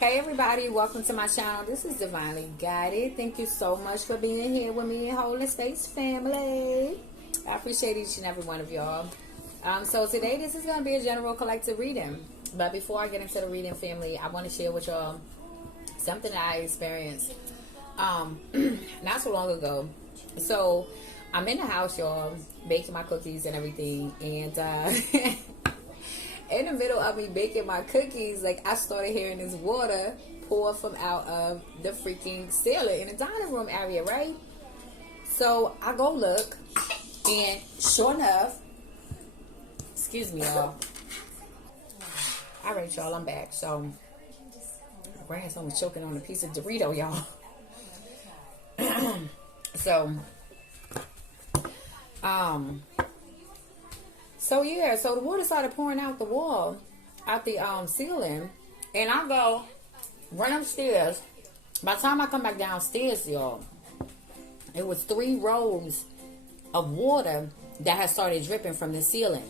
Hey everybody, welcome to my channel. This is Divinely Guided. Thank you so much for being here with me and Holy Space family. I appreciate each and every one of y'all. So today this is going to be a general collective reading. But before I get into the reading, family, I want to share with y'all something that I experienced not so long ago. So I'm in the house, y'all, baking my cookies and everything, and in the middle of me baking my cookies, like, I started hearing this water pour from out of the freaking ceiling in the dining room area, right? So I go look, and sure enough, excuse me, y'all. All right, y'all, I'm back. So my grandson was choking on a piece of Dorito, y'all. So the water started pouring out the wall, out the ceiling, and I go run upstairs. By the time I come back downstairs, y'all, it was 3 rows of water that had started dripping from the ceiling.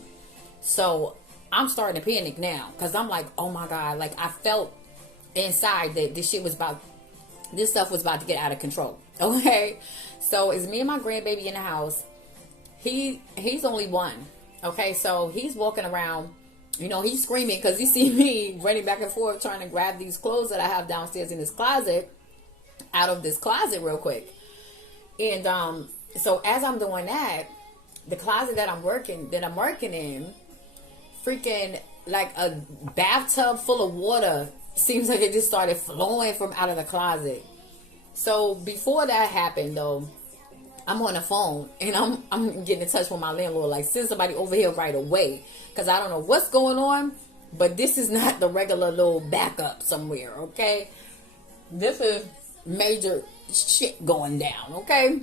So I'm starting to panic now, because I'm like, oh my God, like, I felt inside that this stuff was about to get out of control. Okay, so it's me and my grandbaby in the house. He's only 1. Okay, so he's walking around, he's screaming because he see me running back and forth trying to grab these clothes that I have downstairs in this closet, out of this closet real quick. And so as I'm doing that, the closet that I'm working in, freaking like a bathtub full of water, seems like it just started flowing from out of the closet. So before that happened, though, I'm on the phone and I'm getting in touch with my landlord, like, send somebody over here right away, because I don't know what's going on, but this is not the regular little backup somewhere. Okay, this is major shit going down. Okay,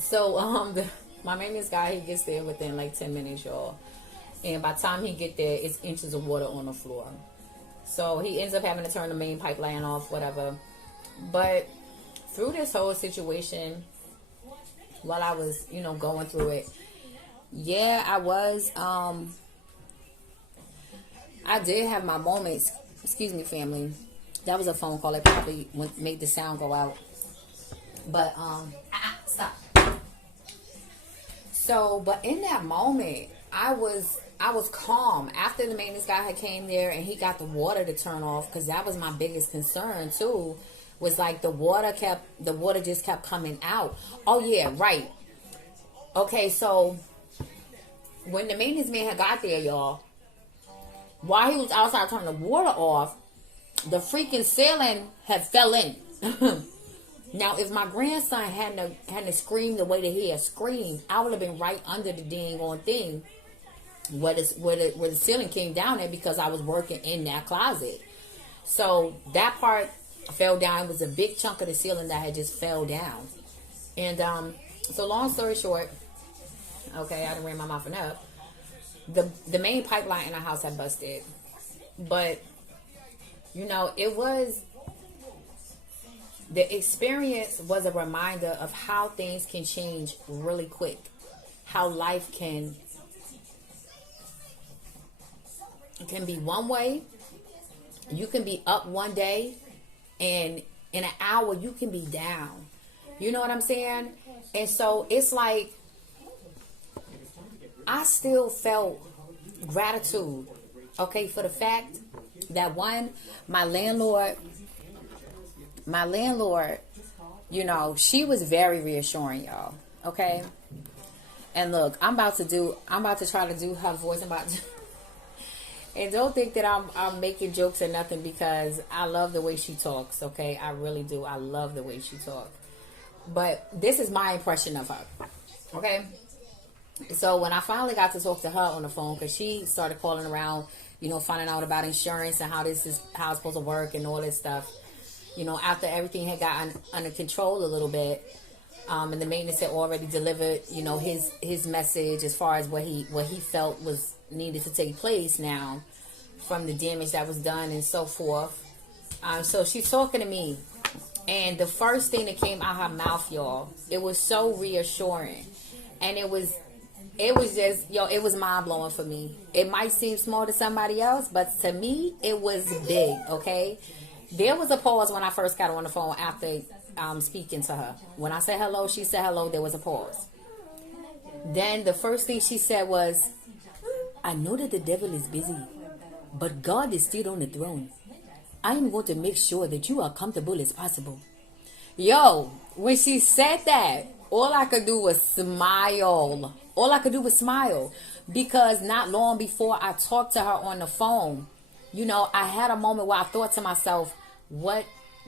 so my maintenance guy, he gets there within like 10 minutes, y'all, and by the time he get there, it's inches of water on the floor. So he ends up having to turn the main pipeline off, whatever. But through this whole situation, while I was, going through it, yeah, I did have my moments. Excuse me, family. That was a phone call. It probably made the sound go out. But, stop. So, but in that moment, I was calm. After the maintenance guy had came there and he got the water to turn off, because that was my biggest concern too. Was like the water just kept coming out. Oh yeah, right. Okay, so when the maintenance man had got there, y'all, while he was outside turning the water off, the freaking ceiling had fell in. Now, if my grandson hadn't screamed the way that he had screamed, I would have been right under the dang on thing where the ceiling came down at, because I was working in that closet. So that part fell down. It was a big chunk of the ceiling that had just fell down. And so long story short, okay, I done ran my mouth enough. The main pipeline in our house had busted. But the experience was a reminder of how things can change really quick. How life can be one way. You can be up one day, and in an hour you can be down. You know what I'm saying? And so it's like, I still felt gratitude, okay, for the fact that, one, my landlord, she was very reassuring, y'all. Okay. And look, I'm about to try to do her voice. And don't think that I'm making jokes or nothing, because I love the way she talks, okay? I really do. I love the way she talks. But this is my impression of her, okay? So when I finally got to talk to her on the phone, because she started calling around, finding out about insurance and how it's supposed to work and all this stuff, after everything had gotten under control a little bit, and the maintenance had already delivered, his message as far as what he felt was needed to take place now from the damage that was done and so forth. So she's talking to me, and the first thing that came out her mouth, y'all, it was so reassuring, and it was It was just, it was mind blowing for me. It might seem small to somebody else, but to me, it was big, okay? There was a pause when I first got on the phone after speaking to her. When I said hello, she said hello, there was a pause. Then the first thing she said was, I know that the devil is busy, but God is still on the throne. I am going to make sure that you are comfortable as possible. Yo, when she said that, all I could do was smile. All I could do was smile. Because not long before I talked to her on the phone, I had a moment where I thought to myself, what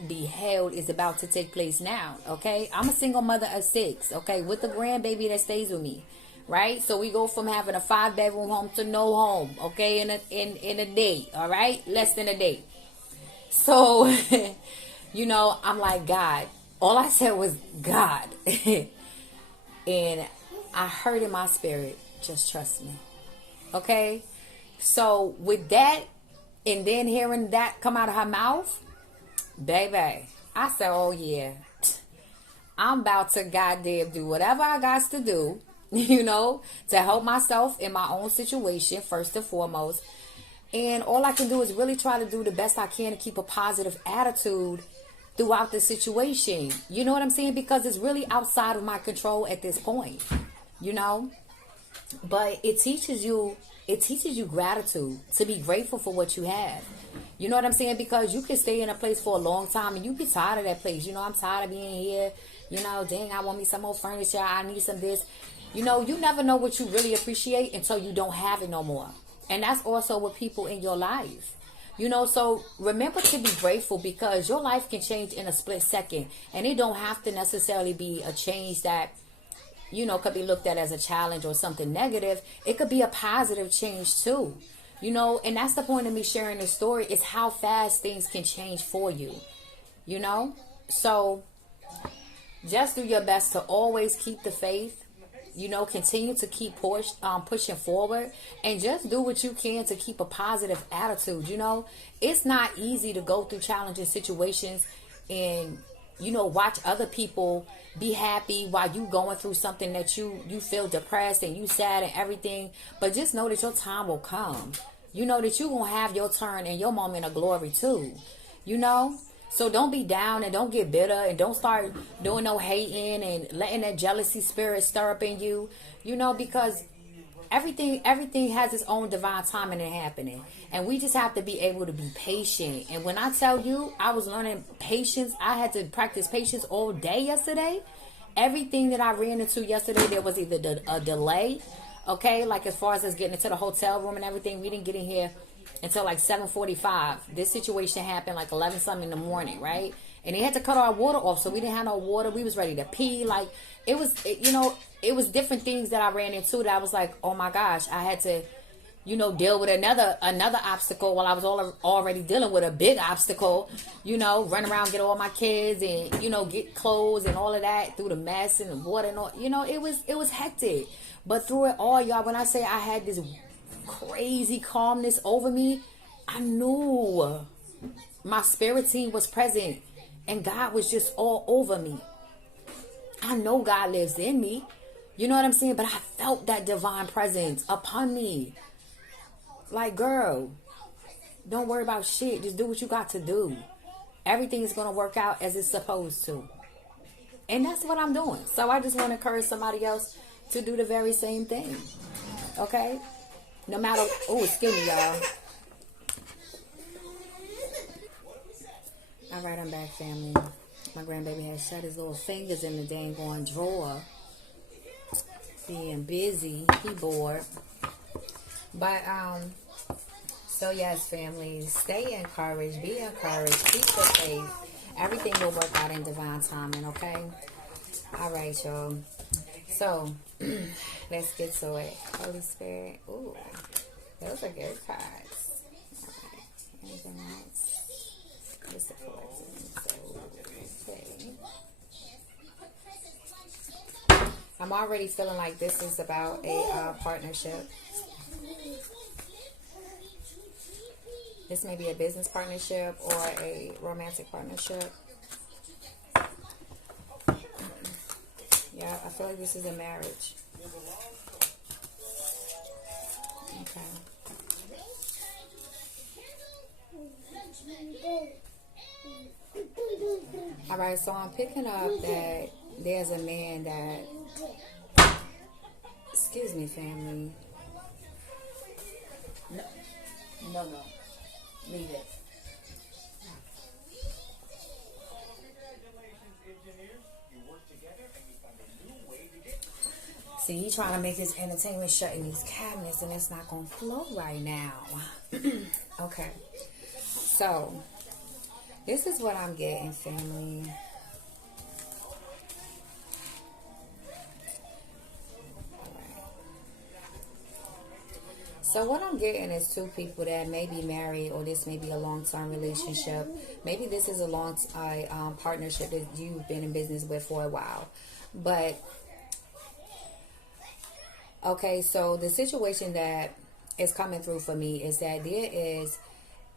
the hell is about to take place now? Okay, I'm a single mother of 6, okay, with a grandbaby that stays with me, right? So we go from having a 5-bedroom home to no home, okay, in a day, all right, less than a day. So, I'm like, God. All I said was God, and I heard in my spirit, just trust me, okay. So with that, and then hearing that come out of her mouth, baby, I said, oh yeah, I'm about to goddamn do whatever I got to do, to help myself in my own situation, first and foremost. And all I can do is really try to do the best I can to keep a positive attitude throughout the situation. You know what I'm saying? Because it's really outside of my control at this point, But it teaches you gratitude, to be grateful for what you have. You know what I'm saying? Because you can stay in a place for a long time and you be tired of that place. I'm tired of being here. Dang, I want me some more furniture. I need some this. You never know what you really appreciate until you don't have it no more. And that's also with people in your life. So remember to be grateful, because your life can change in a split second. And it don't have to necessarily be a change that, could be looked at as a challenge or something negative. It could be a positive change too. And that's the point of me sharing this story, is how fast things can change for you. So just do your best to always keep the faith. Continue to keep pushing forward, and just do what you can to keep a positive attitude. It's not easy to go through challenging situations and, watch other people be happy while you going through something that you feel depressed and you sad and everything. But just know that your time will come. That you gonna have your turn and your moment of glory too. So don't be down and don't get bitter and don't start doing no hating and letting that jealousy spirit stir up in you, because everything has its own divine timing and happening. And we just have to be able to be patient. And when I tell you, I was learning patience. I had to practice patience all day yesterday. Everything that I ran into yesterday, there was either a delay, okay, like as far as us getting into the hotel room and everything. We didn't get in here until like 7:45. This situation happened like 11 something in the morning, right? And they had to cut our water off, so we didn't have no water. We was ready to pee. Like it was different things that I ran into that I was like, oh my gosh, I had to deal with another obstacle while I was already dealing with a big obstacle. Run around, get all my kids, and get clothes and all of that through the mess and the water and all. It was hectic. But through it all, y'all, when I say I had this crazy calmness over me, I knew my spirit team was present and God was just all over me. I know God lives in me, you know what I'm saying, but I felt that divine presence upon me. Like, girl, don't worry about shit, just do what you got to do. Everything is going to work out as it's supposed to. And that's what I'm doing. So I just want to encourage somebody else to do the very same thing. Okay? No matter, excuse me, y'all. All right, I'm back, family. My grandbaby has shut his little fingers in the dang going drawer. Being busy, he bored. But, so yes, family, stay encouraged, be encouraged, keep the faith. Everything will work out in divine timing, okay? All right, y'all. So, let's get to it. Holy Spirit. Ooh, those are good cards. All right. Anything else? Just a collection. So, okay. I'm already feeling like this is about a partnership. This may be a business partnership or a romantic partnership. Yeah, I feel like this is a marriage. All right, so I'm picking up that there's a man that, excuse me, family. No, no, no. Leave it. See, he trying to make his entertainment shut in these cabinets, and it's not going to flow right now. Okay. So, this is what I'm getting, family. So what I'm getting is two people that may be married, or this may be a long-term relationship. Maybe this is a long partnership that you've been in business with for a while. But, okay, so the situation that is coming through for me is that there is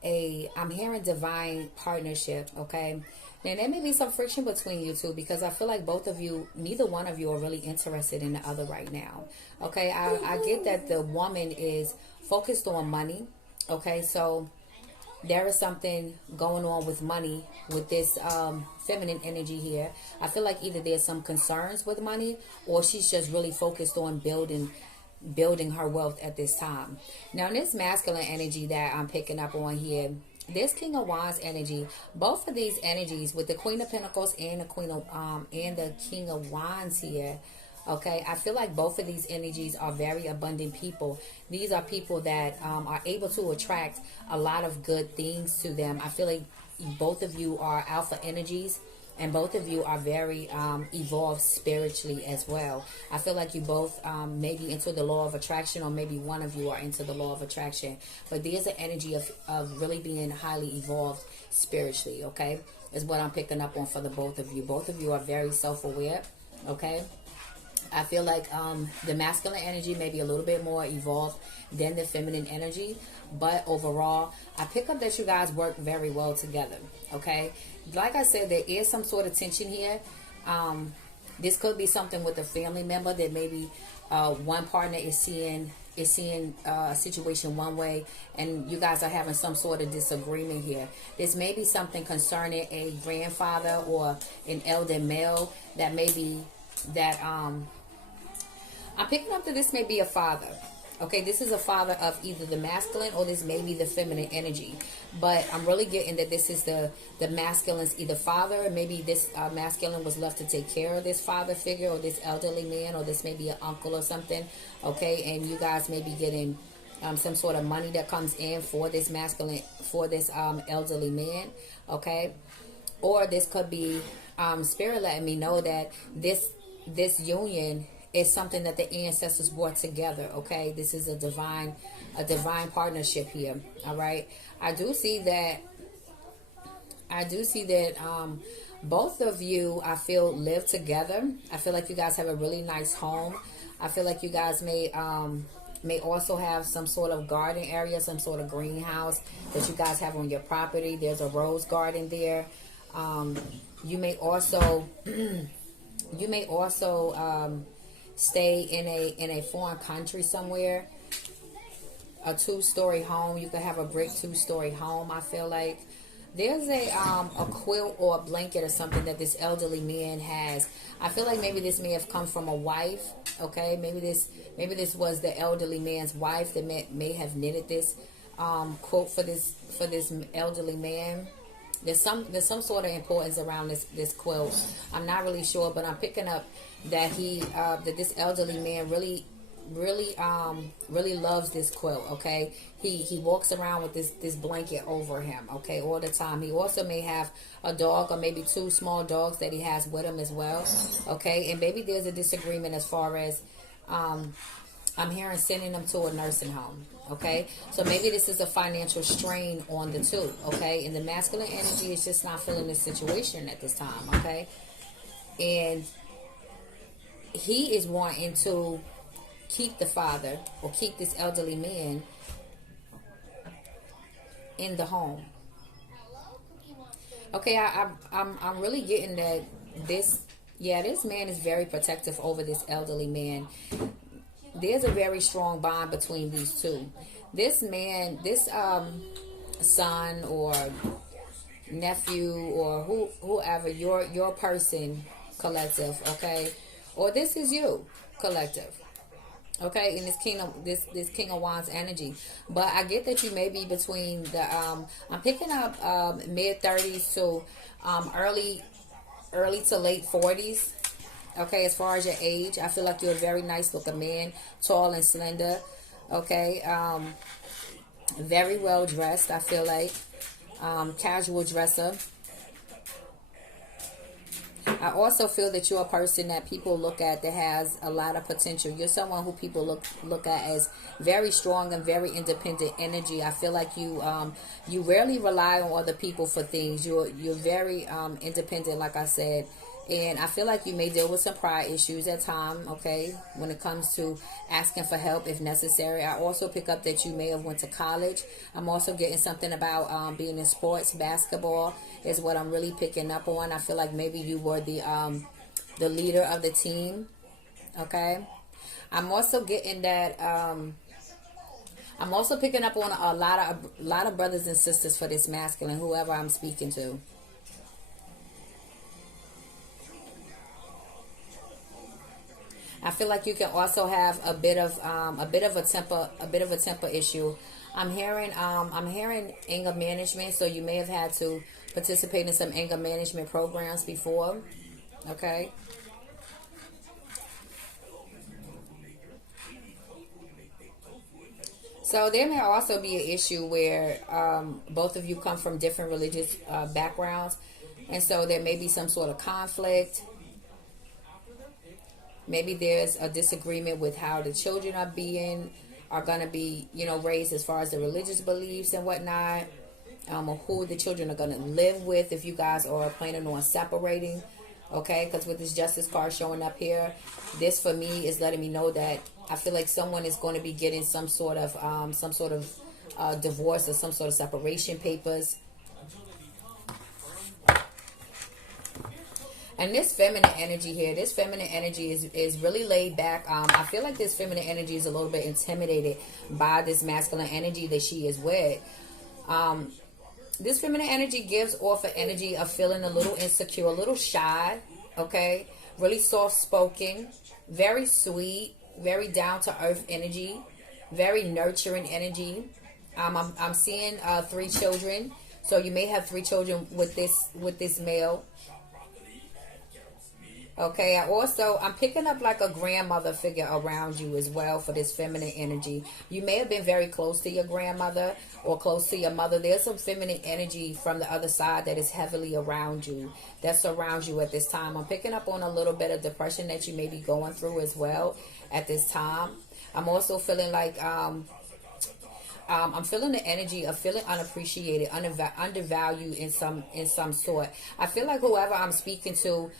I'm hearing divine partnership, okay? Now, there may be some friction between you two, because I feel like both of you, neither one of you are really interested in the other right now, okay? I get that the woman is focused on money, okay? So there is something going on with money with this feminine energy here. I feel like either there's some concerns with money, or she's just really focused on building her wealth at this time. Now, in this masculine energy that I'm picking up on here, this King of Wands energy, both of these energies with the Queen of Pentacles and the and the King of Wands here, okay, I feel like both of these energies are very abundant people. These are people that are able to attract a lot of good things to them. I feel like both of you are alpha energies, and both of you are very evolved spiritually as well. I feel like you both may be into the law of attraction, or maybe one of you are into the law of attraction. But there's an energy of really being highly evolved spiritually, okay? Is what I'm picking up on for the both of you. Both of you are very self-aware, okay? I feel like the masculine energy may be a little bit more evolved than the feminine energy. But overall, I pick up that you guys work very well together, okay? Like I said, there is some sort of tension here. This could be something with a family member that maybe one partner is seeing a situation one way, and you guys are having some sort of disagreement here. This may be something concerning a grandfather or an elder male that maybe that I'm picking up that this may be a father. Okay, this is a father of either the masculine, or this may be the feminine energy. But I'm really getting that this is the masculine's either father, maybe this masculine was left to take care of this father figure, or this elderly man, or this may be an uncle or something. Okay, and you guys may be getting some sort of money that comes in for this masculine, for this elderly man. Okay, or this could be spirit letting me know that this union is something that the ancestors brought together. Okay, this is a divine partnership here. All right, I do see that both of you, I feel, live together. I feel like you guys have a really nice home. I feel like you guys may also have some sort of garden area, some sort of greenhouse that you guys have on your property. There's a rose garden there. You may also stay in a foreign country somewhere. A 2-story home. You could have a brick 2-story home. I feel like there's a quilt or a blanket or something that this elderly man has. I feel like maybe this may have come from a wife. Okay, maybe this was the elderly man's wife that may have knitted this quilt for this elderly man. There's some sort of importance around this quilt. I'm not really sure, but I'm picking up that that this elderly man really loves this quilt. Okay, he walks around with this blanket over him, okay, all the time. He also may have a dog, or maybe 2 small dogs that he has with him as well. Okay, and maybe there's a disagreement as far as I'm hearing sending them to a nursing home. Okay, so maybe this is a financial strain on the two. Okay, and the masculine energy is just not feeling this situation at this time. Okay, and he is wanting to keep the father, or keep this elderly man in the home. Okay, I'm really getting that this man is very protective over this elderly man. there's a very strong bond between these two. This man, this son or nephew or whoever, your person, collective, okay, or this is you, collective, okay, in this King of Wands energy. But I get that you may be between the I'm picking up mid 30s to early to late 40s. Okay, as far as your age, I feel like you're a very nice looking man, tall and slender. Okay, very well dressed. I feel like casual dresser. I also feel that you're a person that people look at that has a lot of potential. You're someone who people look at as very strong and very independent energy. I feel like you rarely rely on other people for things. You're very independent, like I said. And I feel like you may deal with some pride issues at time, okay, when it comes to asking for help if necessary. I also pick up that you may have went to college. I'm also getting something about being in sports. Basketball is what I'm really picking up on. I feel like maybe you were the leader of the team, okay. I'm also getting that I'm also picking up on a lot of brothers and sisters for this masculine, whoever I'm speaking to. I feel like you can also have a bit of a temper issue. I'm hearing anger management, so you may have had to participate in some anger management programs before. Okay. So there may also be an issue where both of you come from different religious backgrounds, and so there may be some sort of conflict. Maybe there's a disagreement with how the children are going to be, raised as far as the religious beliefs and whatnot, or who the children are going to live with if you guys are planning on separating. Okay, because with this Justice card showing up here, this for me is letting me know that I feel like someone is going to be getting some sort of divorce or some sort of separation papers. And this feminine energy here, this feminine energy is really laid back. I feel like this feminine energy is a little bit intimidated by this masculine energy that she is with. This feminine energy gives off an energy of feeling a little insecure, a little shy, okay? Really soft-spoken, very sweet, very down-to-earth energy, very nurturing energy. I'm seeing 3 children. So you may have 3 children with this male. Okay, I'm picking up like a grandmother figure around you as well for this feminine energy. You may have been very close to your grandmother or close to your mother. There's some feminine energy from the other side that is heavily around you, that surrounds you at this time. I'm picking up on a little bit of depression that you may be going through as well at this time. I'm also feeling like I'm feeling the energy of feeling unappreciated, undervalued in some sort. I feel like whoever I'm speaking to,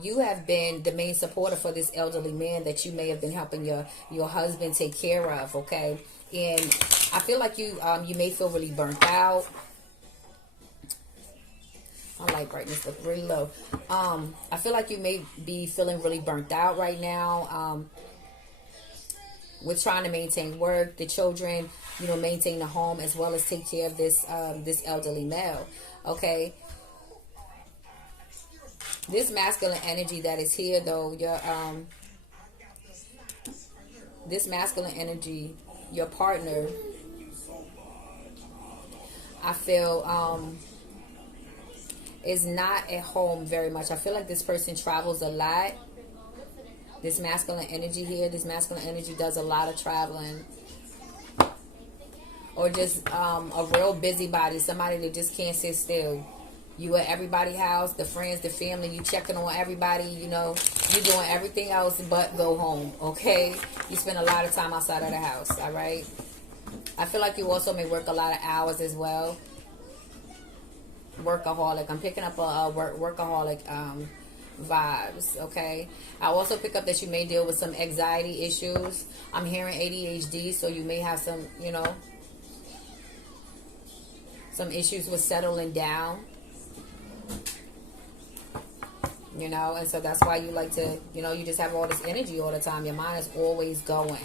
you have been the main supporter for this elderly man that you may have been helping your husband take care of. Okay, and I feel like you may feel really burnt out. My light brightness looks really low. I feel like you may be feeling really burnt out right now. With trying to maintain work, the children, maintain the home, as well as take care of this elderly male. Okay. This masculine energy that is here, though, this masculine energy, your partner, I feel is not at home very much. I feel like this person travels a lot. This masculine energy here, this masculine energy does a lot of traveling. Or just a real busybody, somebody that just can't sit still. You at everybody's house, the friends, the family, you checking on everybody, you're doing everything else but go home, okay? You spend a lot of time outside of the house, all right? I feel like you also may work a lot of hours as well. Workaholic. I'm picking up a workaholic vibes, okay? I also pick up that you may deal with some anxiety issues. I'm hearing ADHD, so you may have some, some issues with settling down. you know, and so that's why you like to, you know, you just have all this energy all the time. Your mind is always going,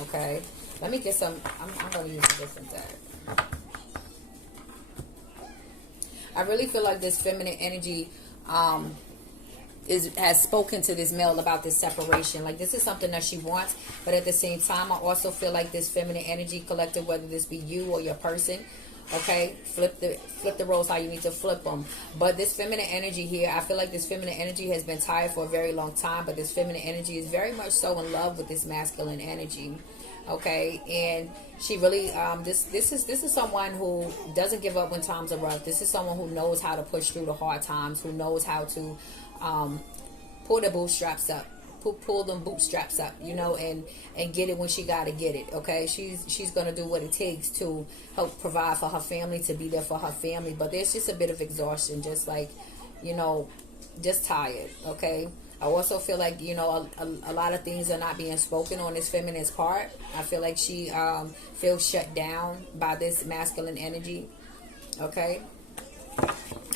okay? Let me get some, I'm going to use a different deck. I really feel like this feminine energy has spoken to this male about this separation. Like, this is something that she wants, but at the same time, I also feel like this feminine energy collective, whether this be you or your person, okay, flip the roles how you need to flip them. But this feminine energy here, I feel like this feminine energy has been tired for a very long time, but this feminine energy is very much so in love with this masculine energy, okay? And she really this is someone who doesn't give up when times are rough. This is someone who knows how to push through the hard times, who knows how to pull the bootstraps up, pull them bootstraps up, you know, and get it when she gotta get it, okay? She's gonna do what it takes to help provide for her family, to be there for her family. But there's just a bit of exhaustion, just like, you know, just tired, okay? I also feel like, you know, a lot of things are not being spoken on this feminine's part. I feel like she feels shut down by this masculine energy, okay?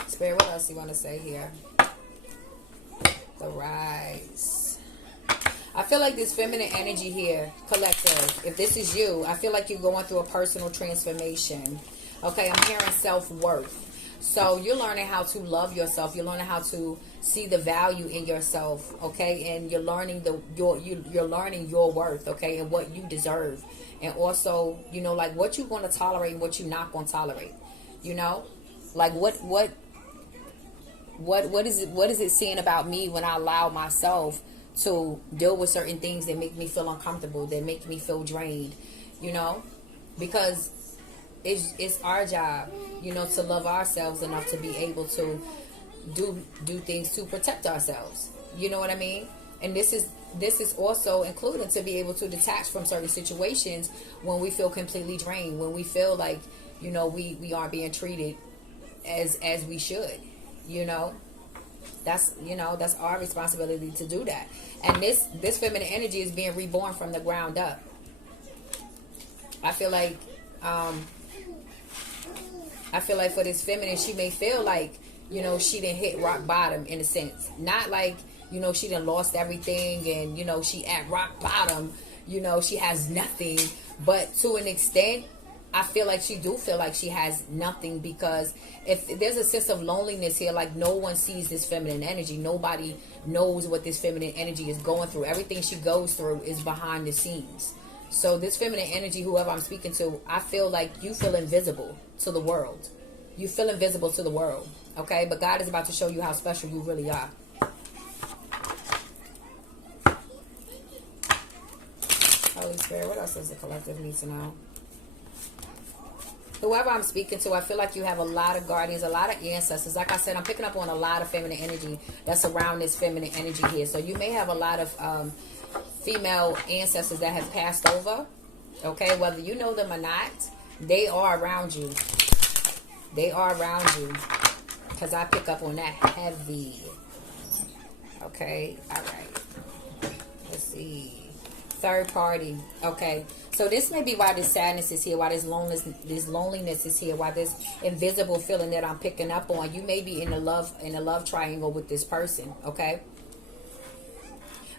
Spirit, what else you want to say here? The Rise. I feel like this feminine energy here, collective, if this is you, I feel like you're going through a personal transformation. Okay, I'm hearing self-worth. So you're learning how to love yourself. You're learning how to see the value in yourself, okay? And you're learning you're learning your worth, okay, and what you deserve. And also, you know, like what you're going to tolerate and what you're not going to tolerate. You know? Like what is it saying about me when I allow myself to deal with certain things that make me feel uncomfortable, that make me feel drained, you know? Because it's our job, you know, to love ourselves enough to be able to do things to protect ourselves. You know what I mean? And this is also including to be able to detach from certain situations when we feel completely drained, when we feel like, you know, we aren't being treated as we should, you know. That's, you know, that's our responsibility to do that. And this feminine energy is being reborn from the ground up. I feel like for this feminine, she may feel like, you know, she didn't hit rock bottom in a sense. Not like, you know, she done lost everything and, you know, she at rock bottom, you know, she has nothing. But to an extent, I feel like she do feel like she has nothing, because if there's a sense of loneliness here, like no one sees this feminine energy. Nobody knows what this feminine energy is going through. Everything she goes through is behind the scenes. So this feminine energy, whoever I'm speaking to, I feel like you feel invisible to the world. You feel invisible to the world, okay? But God is about to show you how special you really are. Holy Spirit, what else does the collective need to know? Whoever I'm speaking to, I feel like you have a lot of guardians, a lot of ancestors. Like I said, I'm picking up on a lot of feminine energy that's around this feminine energy here. So you may have a lot of female ancestors that have passed over, okay? Whether you know them or not, they are around you. They are around you, because I pick up on that heavy. Okay, all right. Let's see. Third party. Okay, so this may be why this sadness is here, why this loneliness is here, why this invisible feeling that I'm picking up on. You may be in a love triangle with this person. Okay.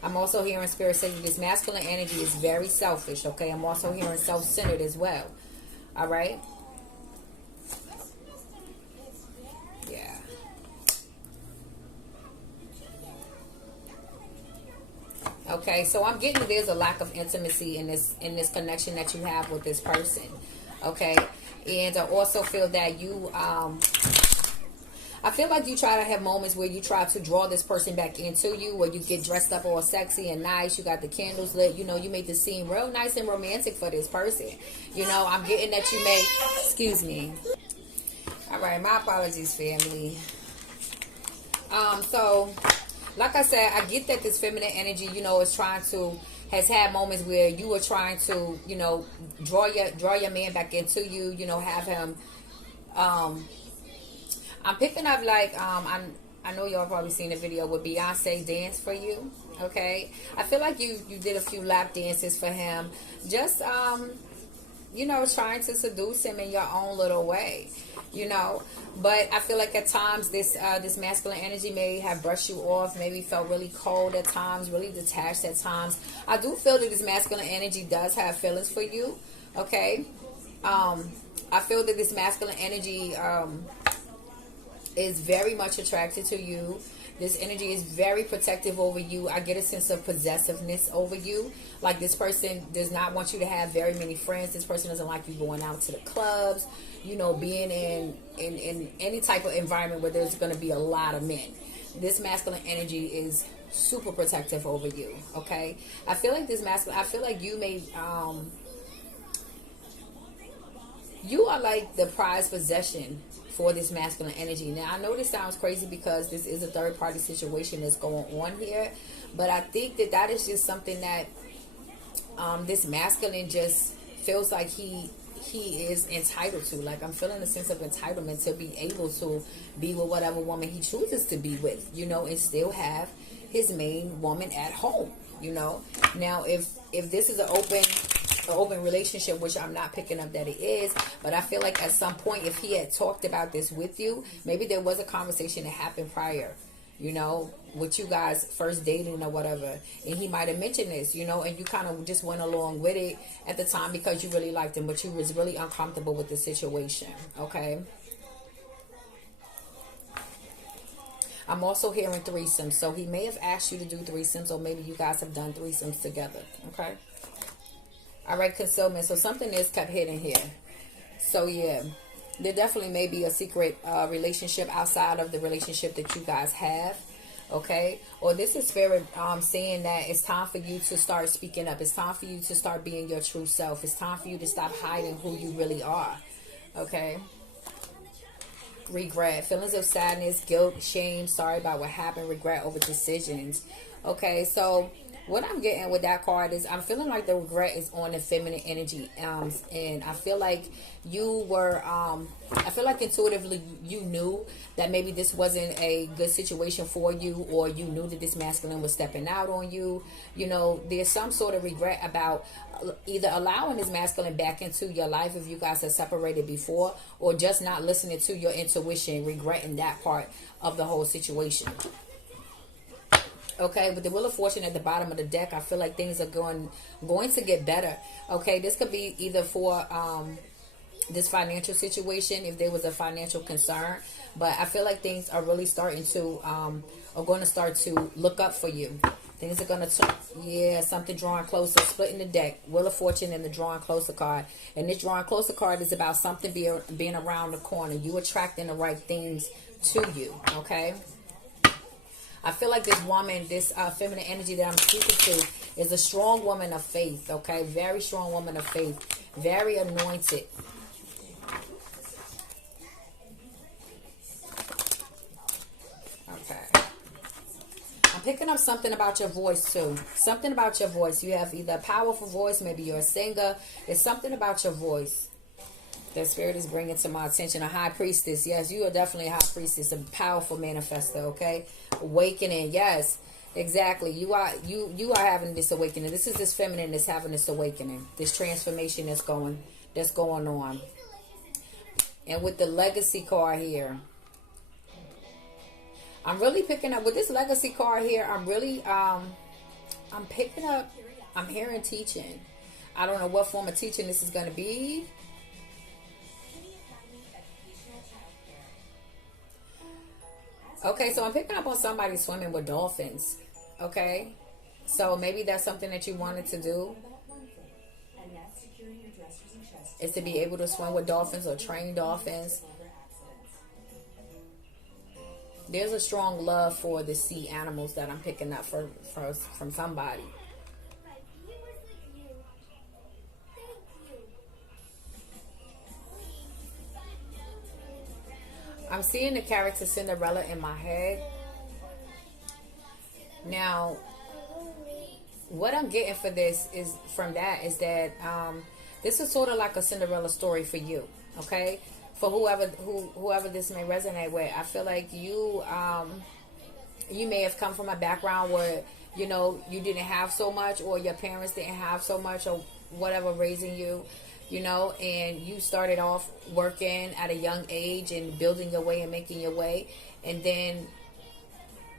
I'm also hearing Spirit say that this masculine energy is very selfish. Okay, I'm also hearing self-centered as well. All right. Yeah. Okay, so I'm getting there's a lack of intimacy in this connection that you have with this person. Okay, and I also feel that you I feel like you try to have moments where you try to draw this person back into you, where you get dressed up all sexy and nice, you got the candles lit, you know, you make the scene real nice and romantic for this person. You know, I'm getting that you may, excuse me. All right, my apologies, family. So like I said, I get that this feminine energy, you know, has had moments where you were trying to, you know, draw your man back into you, you know, have him, I'm picking up like, I know y'all probably seen the video with Beyonce Dance For You, okay? I feel like you did a few lap dances for him. Just, trying to seduce him in your own little way, But I feel like at times this masculine energy may have brushed you off, maybe felt really cold at times, really detached at times. I do feel that this masculine energy does have feelings for you, okay? I feel that this masculine energy is very much attracted to you. This energy is very protective over you. I get a sense of possessiveness over you. Like, this person does not want you to have very many friends. This person doesn't like you going out to the clubs, being in any type of environment where there's going to be a lot of men. This masculine energy is super protective over you, okay? I feel like you may, you are like the prized possession for this masculine energy. Now, I know this sounds crazy because this is a third party situation that's going on here, but I think that is just something that this masculine just feels like he is entitled to. Like, I'm feeling a sense of entitlement to be able to be with whatever woman he chooses to be with, and still have his main woman at home, Now, if this is an open relationship, which I'm not picking up that it is, but I feel like at some point, if he had talked about this with you, maybe there was a conversation that happened prior, with you guys first dating or whatever, and he might have mentioned this, and you kind of just went along with it at the time because you really liked him, but you was really uncomfortable with the situation, okay? I'm also hearing threesomes, so he may have asked you to do threesomes, or maybe you guys have done threesomes together, okay? All right, concealment. So something is kept hidden here. So yeah, there definitely may be a secret relationship outside of the relationship that you guys have. Okay, or this is spirit saying that it's time for you to start speaking up. It's time for you to start being your true self. It's time for you to stop hiding who you really are. Okay. Regret, feelings of sadness, guilt, shame, sorry about what happened, regret over decisions. Okay, so what I'm getting with that card is I'm feeling like the regret is on the feminine energy. And I feel like you were, I feel like intuitively you knew that maybe this wasn't a good situation for you, or you knew that this masculine was stepping out on you. There's some sort of regret about either allowing this masculine back into your life if you guys have separated before, or just not listening to your intuition, regretting that part of the whole situation. Okay, with the Wheel of Fortune at the bottom of the deck, I feel like things are going to get better. Okay, this could be either for this financial situation, if there was a financial concern, but I feel like things are really starting to are going to start to look up for you. Things are going to, something drawing closer, splitting the deck, Wheel of Fortune and the drawing closer card. And this drawing closer card is about something being around the corner, you attracting the right things to you, okay? I feel like this woman, this feminine energy that I'm speaking to, is a strong woman of faith, okay? Very strong woman of faith. Very anointed. Okay. I'm picking up something about your voice, too. Something about your voice. You have either a powerful voice, maybe you're a singer. It's something about your voice that spirit is bringing to my attention. A high priestess. Yes, you are definitely a high priestess. A powerful manifester, okay? Awakening. Yes, exactly. You are having this awakening. This is this feminine that's having this awakening. This transformation that's going on. And with the legacy card here, I'm really picking up with this legacy card here. I'm really I'm picking up, I'm hearing teaching. I don't know what form of teaching this is going to be. Okay, so I'm picking up on somebody swimming with dolphins. Okay, so maybe that's something that you wanted to do, is to be able to swim with dolphins or train dolphins. There's a strong love for the sea animals that I'm picking up from somebody. I'm seeing the character Cinderella in my head. Now, what I'm getting for this is that this is sort of like a Cinderella story for you, okay? For whoever this may resonate with, I feel like you may have come from a background where you didn't have so much, or your parents didn't have so much, or whatever raising you. you know, and you started off working at a young age and building your way and making your way, and then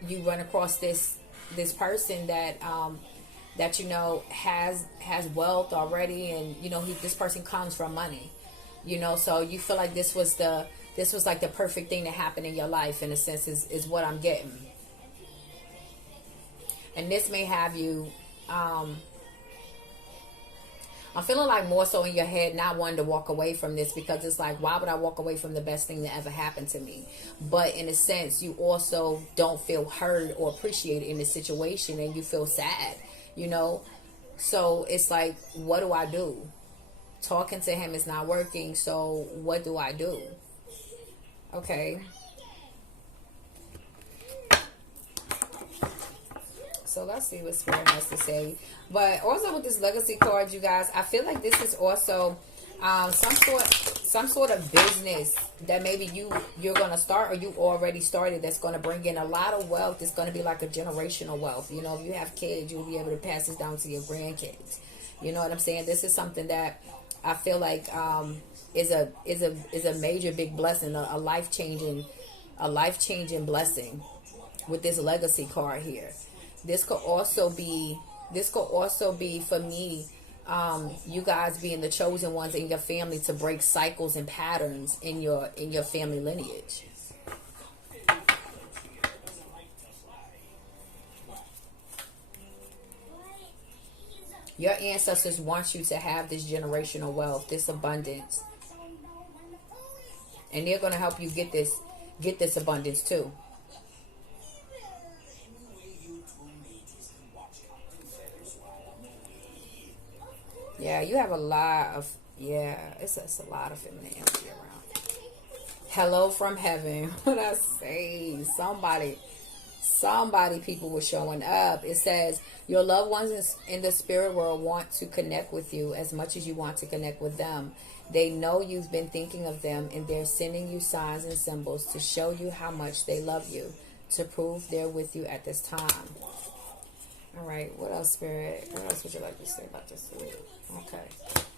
you run across this person that you know has wealth already, and you know this person comes from money, you know, so you feel like this was like the perfect thing to happen in your life, in a sense, is what I'm getting. And this may have you I'm feeling like more so in your head not wanting to walk away from this, because it's like, why would I walk away from the best thing that ever happened to me? But in a sense, you also don't feel heard or appreciated in the situation, and you feel sad, you know. So it's like, what do I do? Talking to him is not working, so what do I do? Okay. So let's see what Spirit has to say. But also with this legacy card, you guys, I feel like this is also some sort of business that maybe you're gonna start, or you already started, that's gonna bring in a lot of wealth. It's gonna be like a generational wealth. You know, if you have kids, you'll be able to pass this down to your grandkids. You know what I'm saying? This is something that I feel like is a major big blessing, a life changing blessing with this legacy card here. This could also be for me, you guys being the chosen ones in your family to break cycles and patterns in your family lineage. Your ancestors want you to have this generational wealth, this abundance, and they're going to help you get this abundance too. Yeah, you have a lot of, it's a lot of feminine energy around. Hello from heaven. What I say? Somebody, people were showing up. It says, your loved ones in the spirit world want to connect with you as much as you want to connect with them. They know you've been thinking of them, and they're sending you signs and symbols to show you how much they love you, to prove they're with you at this time. All right, what else, Spirit? What else would you like to say about this? Okay,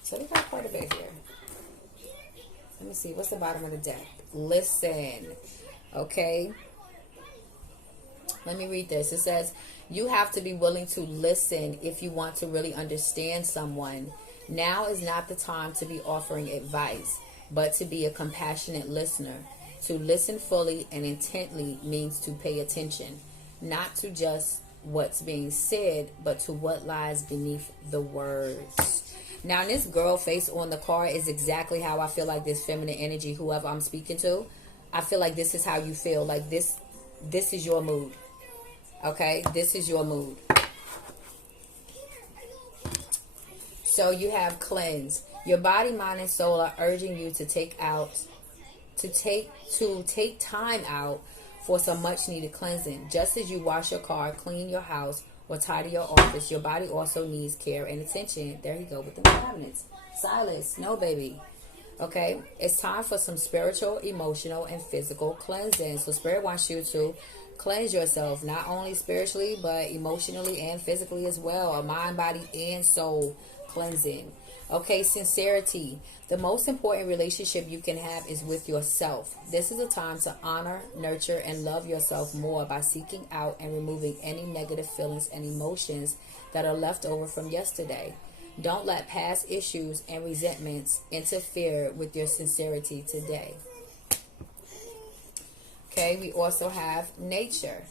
so we got quite a bit here. Let me see, what's the bottom of the deck? Listen, okay? Let me read this. It says, you have to be willing to listen if you want to really understand someone. Now is not the time to be offering advice, but to be a compassionate listener. To listen fully and intently means to pay attention, not to just what's being said, but to what lies beneath the words. Now, this girl face on the card is exactly how I feel like this feminine energy, whoever I'm speaking to, I feel like this is how you feel. Like this is your mood. Okay, this is your mood. So you have cleanse. Your body, mind, and soul are urging you to take time out for some much needed cleansing. Just as you wash your car, clean your house, or tidy your office, your body also needs care and attention. There you go with the cabinets. Silas, no baby. Okay, it's time for some spiritual, emotional, and physical cleansing. So Spirit wants you to cleanse yourself, not only spiritually, but emotionally and physically as well. A mind, body, and soul cleansing. Okay, sincerity. The most important relationship you can have is with yourself. This is a time to honor, nurture, and love yourself more by seeking out and removing any negative feelings and emotions that are left over from yesterday. Don't let past issues and resentments interfere with your sincerity today. Okay, we also have nature.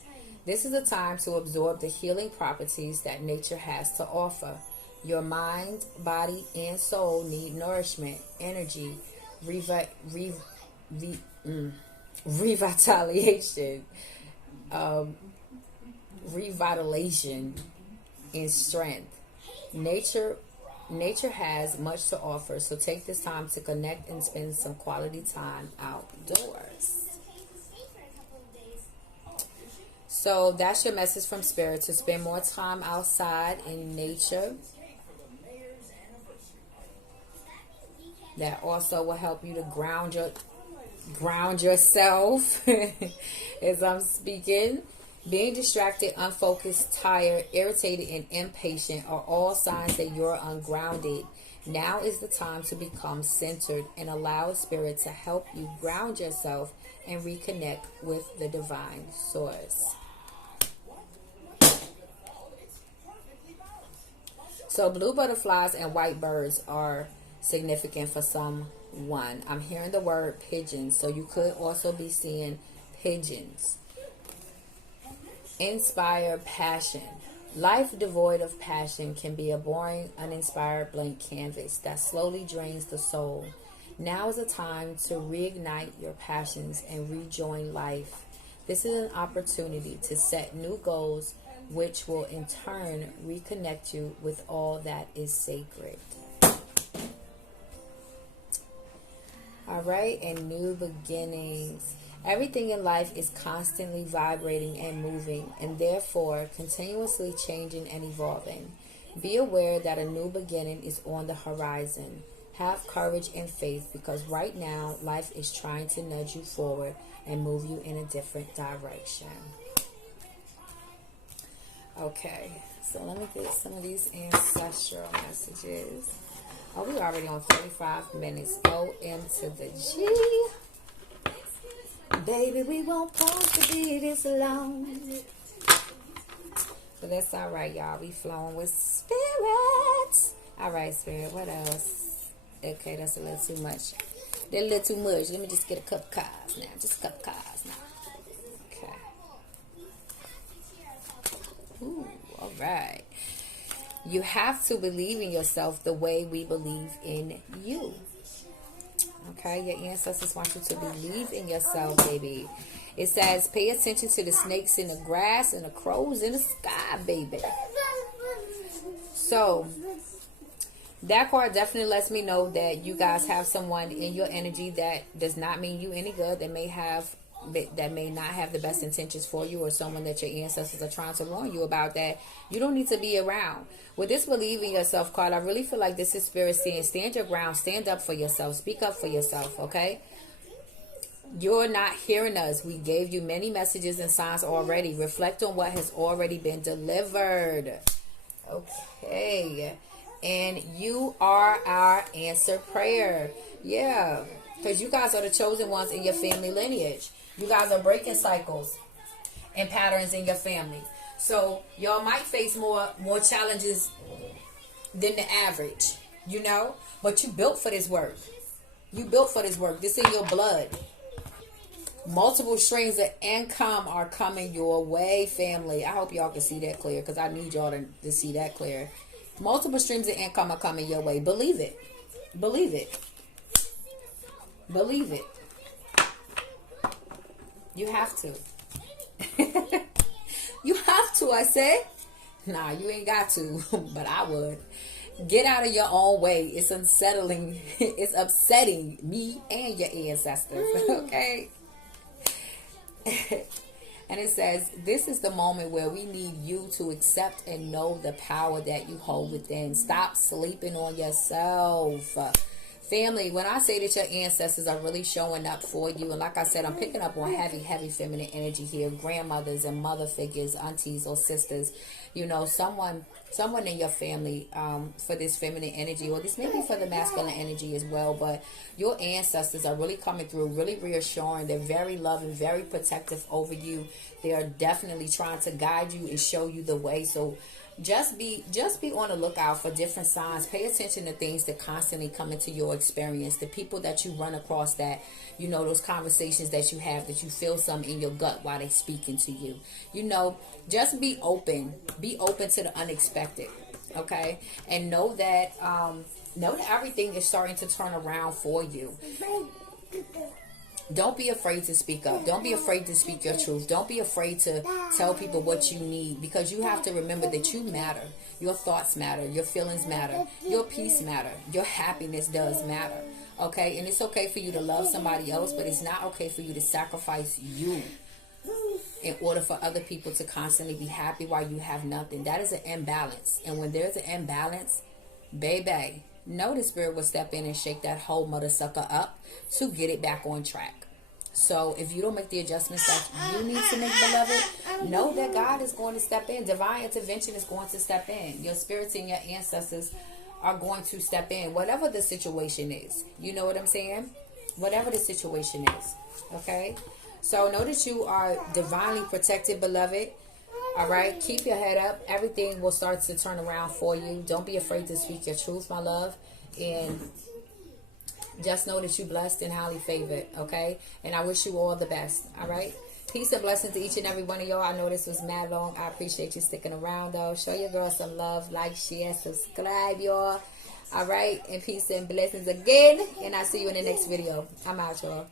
This is a time to absorb the healing properties that nature has to offer. Your mind, body, and soul need nourishment, energy, revitalization, and strength. Nature has much to offer, so take this time to connect and spend some quality time outdoors. So that's your message from Spirit, to spend more time outside in nature. That also will help you to ground yourself as I'm speaking. Being distracted, unfocused, tired, irritated, and impatient are all signs that you're ungrounded. Now is the time to become centered and allow Spirit to help you ground yourself and reconnect with the divine source. So blue butterflies and white birds are significant for someone. I'm hearing the word pigeons, so you could also be seeing pigeons. Inspire passion. Life devoid of passion can be a boring, uninspired blank canvas that slowly drains the soul. Now is a time to reignite your passions and rejoin life. This is an opportunity to set new goals, which will in turn reconnect you with all that is sacred. All right, and new beginnings. Everything in life is constantly vibrating and moving, and therefore continuously changing and evolving. Be aware that a new beginning is on the horizon. Have courage and faith, because right now life is trying to nudge you forward and move you in a different direction. Okay, so let me get some of these ancestral messages. Oh, we already on 35 minutes. O-M to the G. Baby, we won't pause to be this long. But that's all right, y'all. We flowing with spirits. All right, Spirit. What else? Okay, that's a little too much. That's a little too much. Let me just get a couple cards now. Just a couple cards now. Okay. Ooh, all right. You have to believe in yourself the way we believe in you. Okay, your ancestors want you to believe in yourself, baby. It says, pay attention to the snakes in the grass and the crows in the sky, baby. So, that card definitely lets me know that you guys have someone in your energy that does not mean you any good. That may not have the best intentions for you, or someone that your ancestors are trying to warn you about that you don't need to be around. With this believe in yourself card, I really feel like this is Spirit saying, stand your ground, stand up for yourself, speak up for yourself, okay? You're not hearing us. We gave you many messages and signs already. Reflect on what has already been delivered. Okay. And you are our answered prayer. Yeah. Because you guys are the chosen ones in your family lineage. You guys are breaking cycles and patterns in your family. So y'all might face more challenges than the average, you know? But you built for this work. You built for this work. This in your blood. Multiple streams of income are coming your way, family. I hope y'all can see that clear, because I need y'all to see that clear. Multiple streams of income are coming your way. Believe it. Believe it. Believe it. You have to. You have to, I said. Nah, you ain't got to, but I would. Get out of your own way. It's unsettling. It's upsetting me and your ancestors, okay? And it says, this is the moment where we need you to accept and know the power that you hold within. Stop sleeping on yourself. Family, when I say that your ancestors are really showing up for you, and like I said, I'm picking up on heavy feminine energy here. Grandmothers and mother figures, aunties or sisters, you know, someone in your family for this feminine energy, or this maybe for the masculine energy as well. But your ancestors are really coming through, really reassuring. They're very loving, very protective over you. They are definitely trying to guide you and show you the way. So just be on the lookout for different signs. Pay attention to things that constantly come into your experience. The people that you run across, that, you know, those conversations that you have, that you feel some in your gut while they speaking to you. You know, just be open. Be open to the unexpected. Okay? And know that everything is starting to turn around for you. Don't be afraid to speak up. Don't be afraid to speak your truth. Don't be afraid to tell people what you need, because you have to remember that you matter. Your thoughts matter. Your feelings matter. Your peace matter. Your happiness does matter. Okay? And it's okay for you to love somebody else, but it's not okay for you to sacrifice you in order for other people to constantly be happy while you have nothing. That is an imbalance. And when there's an imbalance, baby, know the Spirit will step in and shake that whole mother sucker up to get it back on track. So if you don't make the adjustments that you need to make, beloved, know that God is going to step in. Divine intervention is going to step in. Your spirits and your ancestors are going to step in, whatever the situation is. You know what I'm saying? Whatever the situation is. Okay? So know that you are divinely protected, beloved. All right? Keep your head up. Everything will start to turn around for you. Don't be afraid to speak your truth, my love. And just know that you're blessed and highly favored. Okay? And I wish you all the best. All right? Peace and blessings to each and every one of y'all. I know this was mad long. I appreciate you sticking around, though. Show your girl some love. Like, share, subscribe, y'all. All right? And peace and blessings again. And I'll see you in the next video. I'm out, y'all.